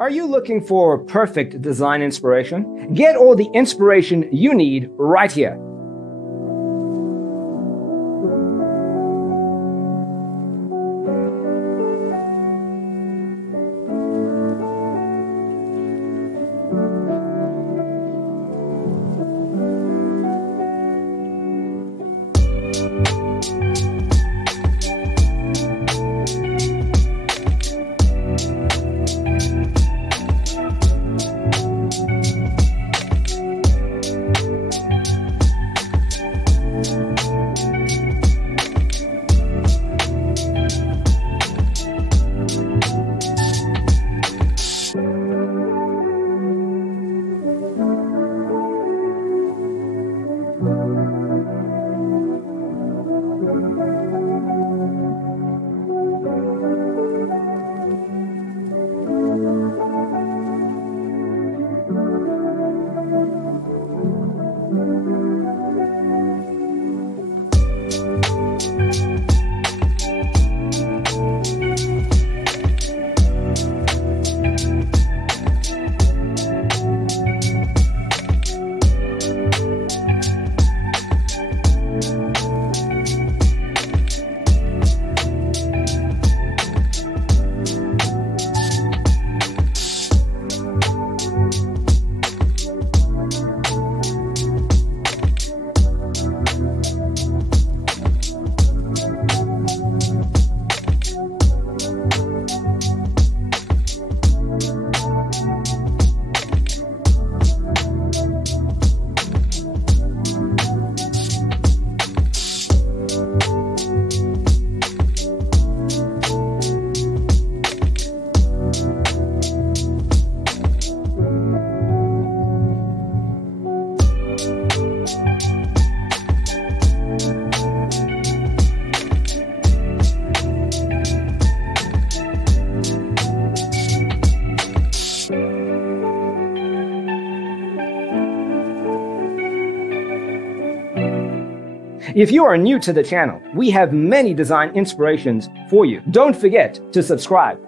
Are you looking for perfect design inspiration? Get all the inspiration you need right here. If you are new to the channel, we have many design inspirations for you. Don't forget to subscribe.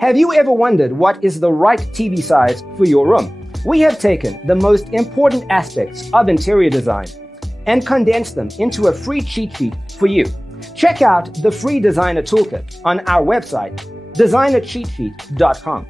Have you ever wondered what is the right TV size for your room? We have taken the most important aspects of interior design and condensed them into a free cheat sheet for you. Check out the free designer toolkit on our website, designercheatsheet.com.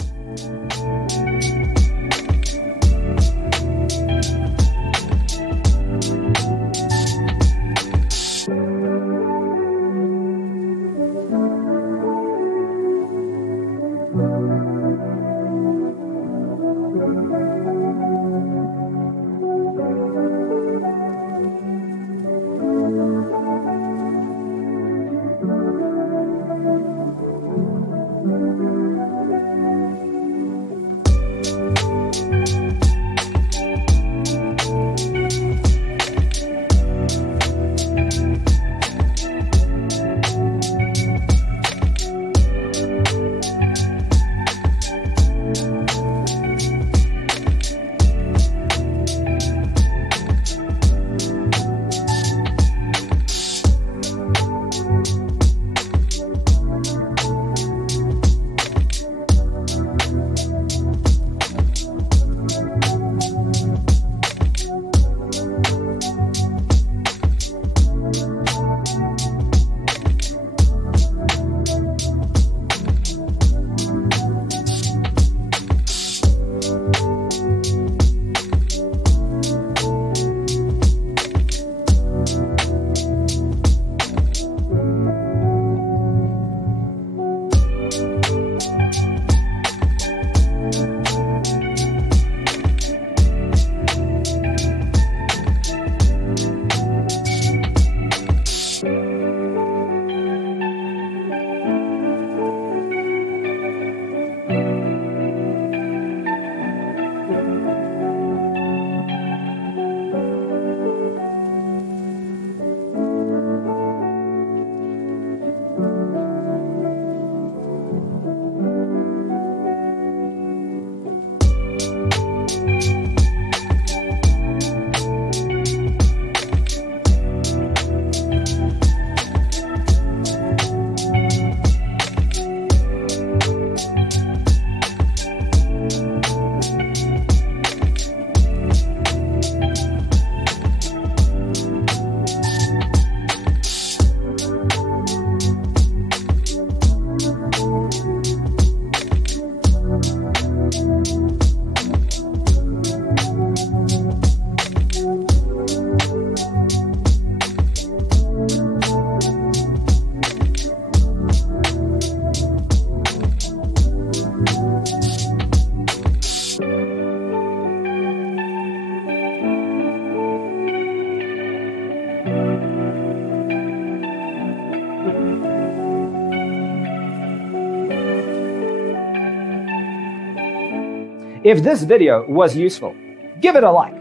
If this video was useful, give it a like.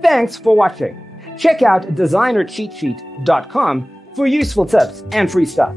Thanks for watching. Check out designercheatsheet.com for useful tips and free stuff.